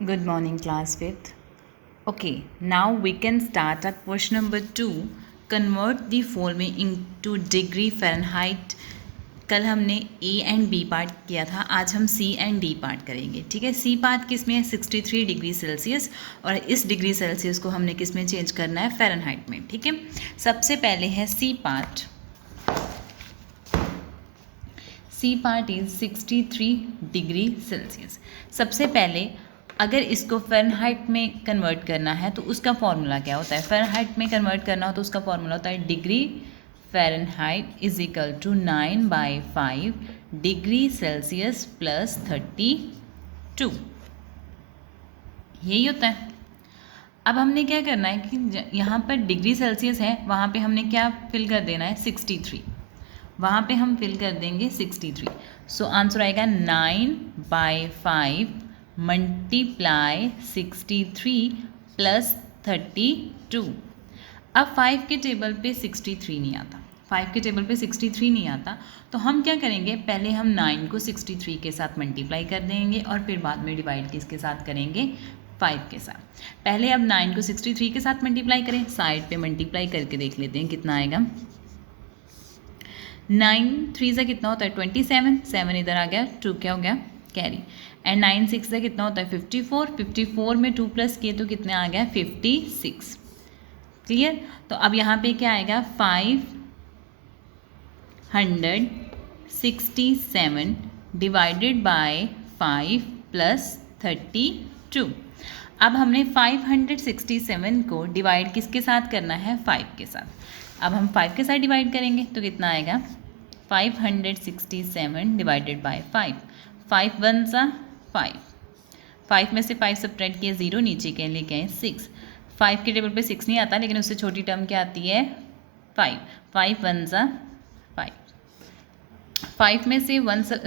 Good morning, class 5th. Okay, now we can start our question number 2. Convert the following into degree Fahrenheit. कल हमने A and B part किया था, आज हम C and D part करेंगे. ठीक है, C पार्ट किस में है 63 डिग्री सेल्सियस और इस डिग्री सेल्सियस को हमने किस में चेंज करना है फ़ारेनहाइट में. ठीक है, सबसे पहले है C part. C part is 63 degree Celsius. सबसे पहले अगर इसको फ़ारेनहाइट में कन्वर्ट करना है तो उसका फॉर्मूला क्या होता है. फ़ारेनहाइट में कन्वर्ट करना हो तो उसका फॉर्मूला होता है degree Fahrenheit is equal to 9/5 degree Celsius plus 32. यही होता है. अब हमने क्या करना है कि यहाँ पर डिग्री सेल्सियस है, वहाँ पे हमने क्या फिल कर देना है 63. वहाँ पे हम फिल कर देंगे 63. सो आंसर आएगा 9/5 मल्टीप्लाई 63 प्लस 32. अब 5 के टेबल पे 63 नहीं आता, 5 के टेबल पे 63 नहीं आता, तो हम क्या करेंगे, पहले हम 9 को 63 के साथ मल्टीप्लाई कर देंगे और फिर बाद में डिवाइड किसके साथ करेंगे 5 के साथ. पहले अब 9 को 63 के साथ मल्टीप्लाई करें, साइड पे मल्टीप्लाई करके देख लेते हैं कितना आएगा. 9 3 से कितना होता है 27, 7 इधर आ गया, 2 क्या हो गया कैरी, एंड 9 6 से कितना होता है 54, 54 में 2 प्लस किए तो कितने आ गया 56. क्लियर. तो अब यहाँ पे क्या आएगा 567 डिवाइडेड बाय 5 प्लस 32. अब हमने 567 को डिवाइड किसके साथ करना है 5 के साथ. अब हम 5 के साथ डिवाइड करेंगे तो कितना आएगा 567 डिवाइडेड बाय 5. 5 1 सा 5, 5 में से 5 सब्ट्रैक्ट किए 0, नीचे के लेके आए 6. 5 के टेबल पे 6 नहीं आता, लेकिन उससे छोटी टर्म क्या आती है 5. 5 1 सा 5, 5 में से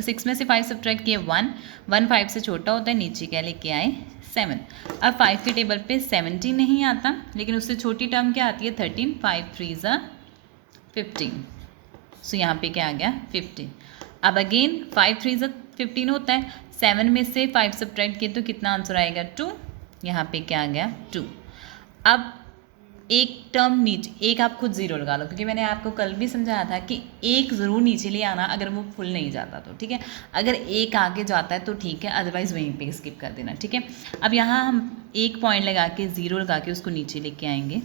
6 में से 5 सब्ट्रैक्ट किए 1, 1 5 से छोटा होता है, नीचे क्या लेके आए 7. अब 5 के टेबल पे 17 नहीं आता, लेकिन उससे छोटी टर्म क्या आती है 13. 5 3 सा 15. सो यहाँ पे क्या आ गया 15. अब अगेन 5 3 सा 15 होता है, 7 में से 5 सब्ट्रैक्ट किए तो कितना आंसर आएगा 2. यहाँ पे क्या आ गया 2. अब एक टर्म नीचे, एक आप खुद ज़ीरो लगा लो, क्योंकि मैंने आपको कल भी समझाया था कि एक ज़रूर नीचे ले आना अगर वो फुल नहीं जाता तो. ठीक है, अगर एक आगे जाता है तो ठीक है, अदरवाइज़ वहीं पे स्किप कर देना. ठीक है, अब यहाँ हम एक पॉइंट लगा के ज़ीरो लगा के उसको नीचे लेके आएंगे.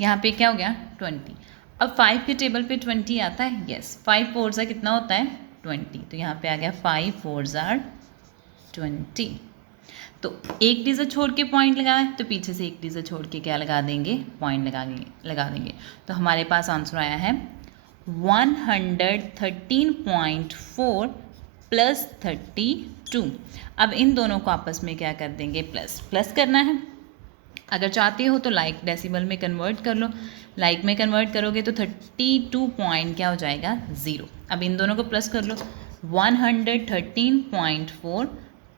यहाँ पे क्या हो गया 20. अब 5 के टेबल पे 20 आता है, यस. 5 4 सा कितना होता है 20, तो यहाँ पे आ गया 5 4 जार 20. तो एक डिजिट छोड़ के पॉइंट लगाए तो पीछे से एक डिजिट छोड़ के क्या लगा देंगे पॉइंट लगा देंगे. तो हमारे पास आंसर आया है 113.4 प्लस 32. अब इन दोनों को आपस में क्या कर देंगे प्लस करना है. अगर चाहते हो तो लाइक डेसिमल में कन्वर्ट कर लो, लाइक में कन्वर्ट करोगे तो 32 पॉइंट क्या हो जाएगा 0. अब इन दोनों को प्लस कर लो, 113.4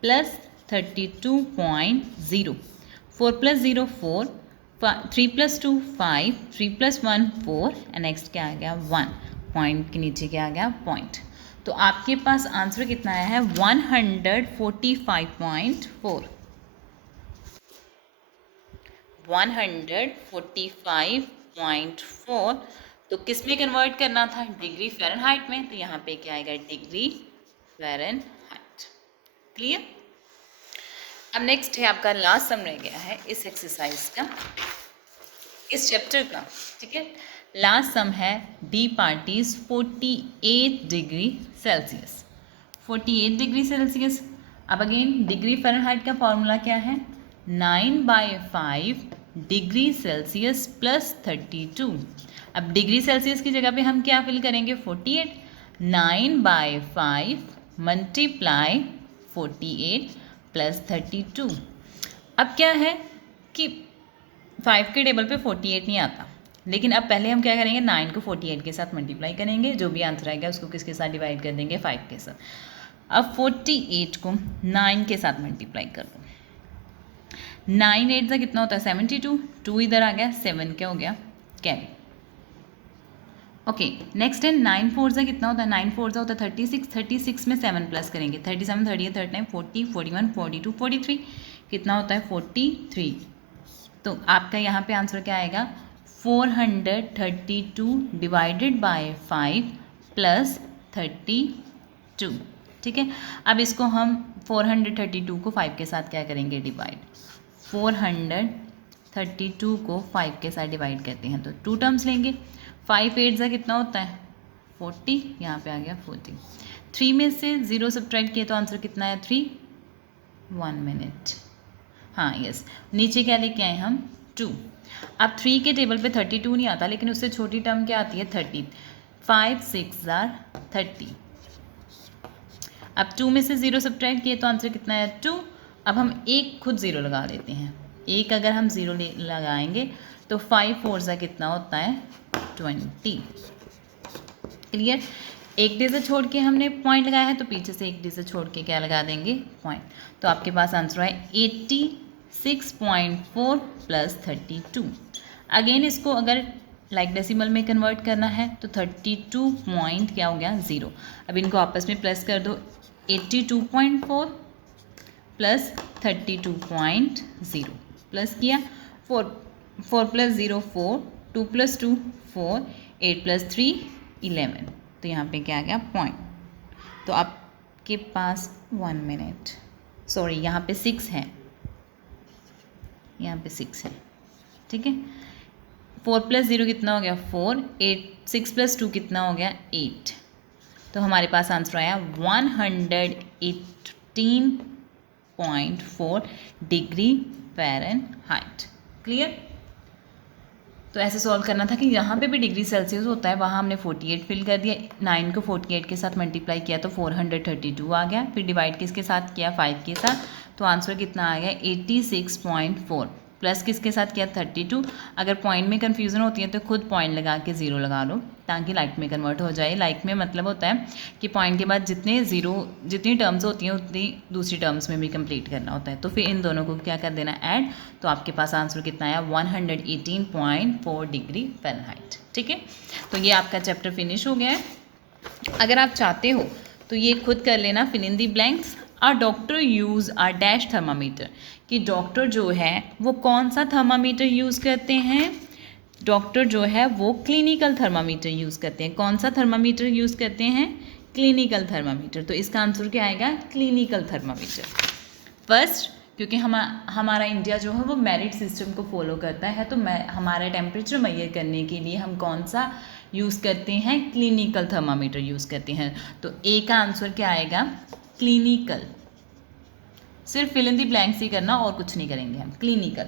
plus 32.0. 4 plus 0 4, 3 plus 2 5, 3 plus 1 4, and next क्या आ गया 1. पॉइंट के नीचे क्या आ गया पॉइंट. तो आपके पास आंसर कितना आया है 145.4. 145.4. तो किस में कन्वर्ट करना था डिग्री फ़ारेनहाइट में, तो यहाँ पे क्या आएगा डिग्री फ़ारेनहाइट. क्लियर. अब नेक्स्ट है आपका लास्ट सम रह गया है इस एक्सरसाइज का, इस चैप्टर का. ठीक है, लास्ट सम है D parties 48 degree Celsius. 48 degree Celsius. अब अगेन डिग्री फ़ारेनहाइट का फॉर्मूला क्या है 9/5 डिग्री सेल्सियस प्लस 32. अब डिग्री सेल्सियस की जगह पे हम क्या फिल करेंगे 48. 9/5 मल्टीप्लाई 48 प्लस 32. अब क्या है कि 5 के टेबल पे 48 नहीं आता, लेकिन अब पहले हम क्या करेंगे 9 को 48 के साथ मल्टीप्लाई करेंगे, जो भी आंसर आएगा उसको किसके साथ डिवाइड कर देंगे 5 के साथ. अब 48 को 9 के साथ मल्टीप्लाई कर लो, 9 8 का कितना होता है 72, 2 इधर आ गया, 7 क्या हो गया कैरी. ओके नेक्स्ट है 9 4 से कितना होता है, 9 4 से होता है 36, 36 में 7 प्लस करेंगे, 37 38 39 40 41 42 43, कितना होता है 43। तो आपका यहाँ पे आंसर क्या आएगा 432 डिवाइडेड बाय 5 प्लस 32। ठीक है, अब इसको हम 432 को 5 के साथ क्या करेंगे डिवाइड, 432 को 5 के साथ डिवाइड करते हैं तो 2 टर्म्स लेंगे, 5 8 से कितना होता है 40, यहाँ पे आ गया 40, 3 में से 0 सब्ट्रैक्ट किए तो आंसर कितना है 3, 1 मिनट, हाँ यस, नीचे क्या लेके आए हम 2। अब 3 के टेबल पे 32 नहीं आता, लेकिन उससे छोटी टर्म क्या आती है 30, 5 6 आर 30। अब 2 में से 0 सब्ट्रैक्ट किए तो आंसर कितना है 2। अब हम एक खुद 0 लगा लेते हैं, एक अगर हम 0 लगाएंगे तो 5 4 से कितना होता है 20। क्लियर, एक डी से छोड़ के हमने पॉइंट लगाया है तो पीछे से एक डी से छोड़ के क्या लगा देंगे पॉइंट, तो आपके पास आंसर है 86.4 प्लस 32। अगेन इसको अगर लाइक डेसिमल में कन्वर्ट करना है तो 32 पॉइंट क्या हो गया 0। अब इनको आपस में प्लस कर दो, 82.4 प्लस 32.0 प्लस किया, 4 प्लस 0 4, 2 प्लस 2 4, 8 प्लस 3 11, तो यहाँ पे क्या आ गया पॉइंट। तो आपके पास 1 मिनट, सॉरी यहाँ पे 6 है, यहाँ पे 6 है, ठीक है। 4 प्लस 0 कितना हो गया 4, 8 6 प्लस 2 कितना हो गया 8, तो हमारे पास आंसर आया 118.4 डिग्री फ़ारेनहाइट। क्लियर, तो ऐसे सॉल्व करना था कि यहाँ पे भी डिग्री सेल्सियस होता है, वहाँ हमने 48 फिल कर दिया, 9 को 48 के साथ मल्टीप्लाई किया तो 432 आ गया, फिर डिवाइड किसके साथ किया 5 के साथ, तो आंसर कितना आ गया 86.4 प्लस किसके साथ किया 32। अगर पॉइंट में कन्फ्यूज़न होती है तो खुद पॉइंट लगा के 0 लगा लो ताकि लाइक में कन्वर्ट हो जाए। लाइक में मतलब होता है कि पॉइंट के बाद जितनी टर्म्स होती हैं उतनी दूसरी टर्म्स में भी कंप्लीट करना होता है, तो फिर इन दोनों को क्या कर देना ऐड, तो आपके पास आंसर कितना आया 118.4 डिग्री फ़ारेनहाइट। ठीक है, तो ये आपका चैप्टर फिनिश हो गया है। अगर आप चाहते हो तो ये खुद कर लेना, fill in the blanks. A doctor use a dash thermometer, कि डॉक्टर जो है वो कौन सा थर्मामीटर यूज़ करते हैं, डॉक्टर जो है वो क्लिनिकल थर्मामीटर यूज़ करते हैं। कौन सा थर्मामीटर यूज़ करते हैं, क्लिनिकल थर्मामीटर, तो इसका आंसर क्या आएगा क्लिनिकल थर्मामीटर। फर्स्ट, क्योंकि हमारा इंडिया जो है वो मेरिट सिस्टम को फॉलो करता है, तो हमारा टेम्परेचर मेजर करने के लिए हम कौन सा यूज़ करते हैं, क्लिनिकल थर्मामीटर यूज़ करते हैं। तो ए का आंसर क्या आएगा क्लिनिकल, सिर्फ फिल इन दी ब्लैंक्स ही करना और कुछ नहीं करेंगे हम, clinical.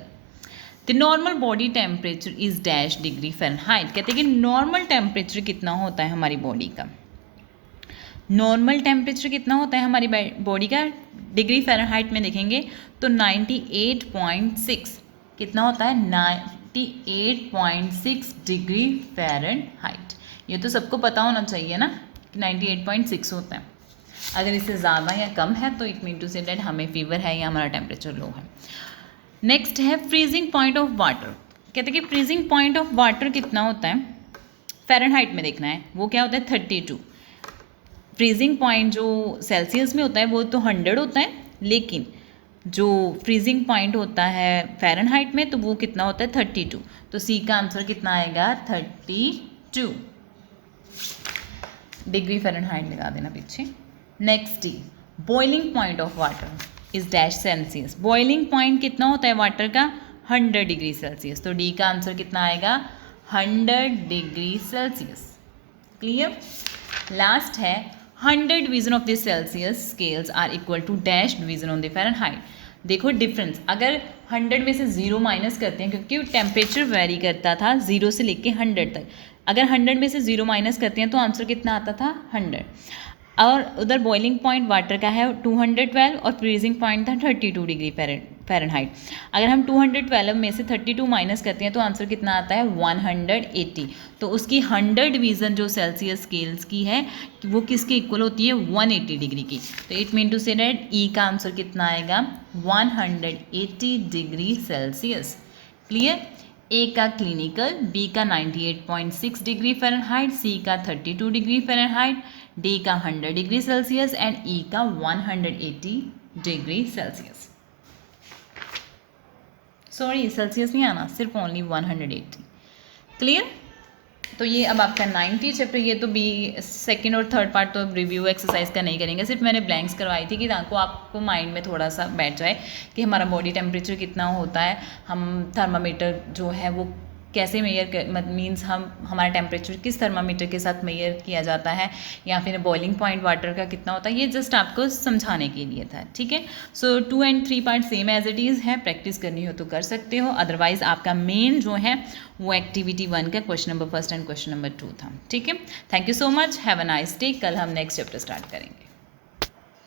The normal body temperature is dash degree Fahrenheit, कहते हैं कि नॉर्मल टेम्परेचर कितना होता है हमारी बॉडी का, नॉर्मल टेम्परेचर कितना होता है हमारी बॉडी का डिग्री फ़ारेनहाइट में देखेंगे तो 98.6 कितना होता है 98.6 डिग्री फ़ारेनहाइट। ये तो सबको पता होना चाहिए ना कि 98.6 होता है। अगर इससे ज़्यादा या कम है तो इट मीन टू से डेट हमें फीवर है या हमारा टेम्परेचर लो है। नेक्स्ट है फ्रीजिंग पॉइंट ऑफ वाटर, कहते हैं कि फ्रीजिंग पॉइंट ऑफ वाटर कितना होता है फ़ारेनहाइट में देखना है, वो क्या होता है 32। फ्रीजिंग पॉइंट जो सेल्सियस में होता है वो तो 100 होता है, लेकिन जो फ्रीजिंग पॉइंट होता है फ़ारेनहाइट में तो वो कितना होता है 32, तो सी का आंसर कितना आएगा 32 डिग्री फ़ारेनहाइट लगा देना पीछे। Next D, boiling point of water is dash Celsius, boiling point कितना होता है वाटर का 100 डिग्री सेल्सियस, तो डी का आंसर कितना आएगा 100 डिग्री सेल्सियस। क्लियर, लास्ट है 100 division of the Celsius scales are equal to dash division on the Fahrenheit. देखो डिफरेंस, अगर 100 में से 0 माइनस करते हैं क्योंकि टेम्परेचर वेरी करता था 0 से लेके 100 तक, अगर 100 में से 0 माइनस करते हैं तो आंसर कितना आता था 100, और उधर बॉइलिंग पॉइंट वाटर का है 212 और फ्रीजिंग पॉइंट था 32 डिग्री फ़ारेनहाइट। अगर हम 212 में से 32 माइनस करते हैं तो आंसर कितना आता है 180, तो उसकी 100 डिवीज़न जो सेल्सियस स्केल्स की है वो किसके इक्वल होती है 180 डिग्री की, तो इट मीन टू से डेट ई का आंसर कितना आएगा 180 डिग्री सेल्सियस। क्लियर, ए का क्लिनिकल, बी का 98.6 डिग्री फ़ारेनहाइट, सी का 32 डिग्री फ़ारेनहाइट, डी का 100 डिग्री सेल्सियस एंड ई का 180 डिग्री सेल्सियस। सॉरी सेल्सियस नहीं आना, सिर्फ ओनली 180। क्लियर? तो ये अब आपका 90 चैप्टर, ये तो बी सेकंड और थर्ड पार्ट तो रिव्यू एक्सरसाइज का नहीं करेंगे, सिर्फ मैंने ब्लैंक्स करवाई थी कि ताकि आपको माइंड में थोड़ा सा बैठ जाए कि हमारा बॉडी टेम्परेचर कितना होता है, हम थर्मामीटर जो है वो कैसे मेयर मीन्स हम हमारा टेम्परेचर किस थर्मामीटर के साथ मेयर किया जाता है, या फिर बॉइलिंग पॉइंट वाटर का कितना होता है, ये जस्ट आपको समझाने के लिए था। ठीक है, so 2 and 3 part same as it is है, प्रैक्टिस करनी हो तो कर सकते हो, अदरवाइज आपका मेन जो है वो एक्टिविटी 1 का question number 1 and question number 2 था। ठीक है, thank you so much, have a nice day. कल हम नेक्स्ट चैप्टर स्टार्ट करेंगे।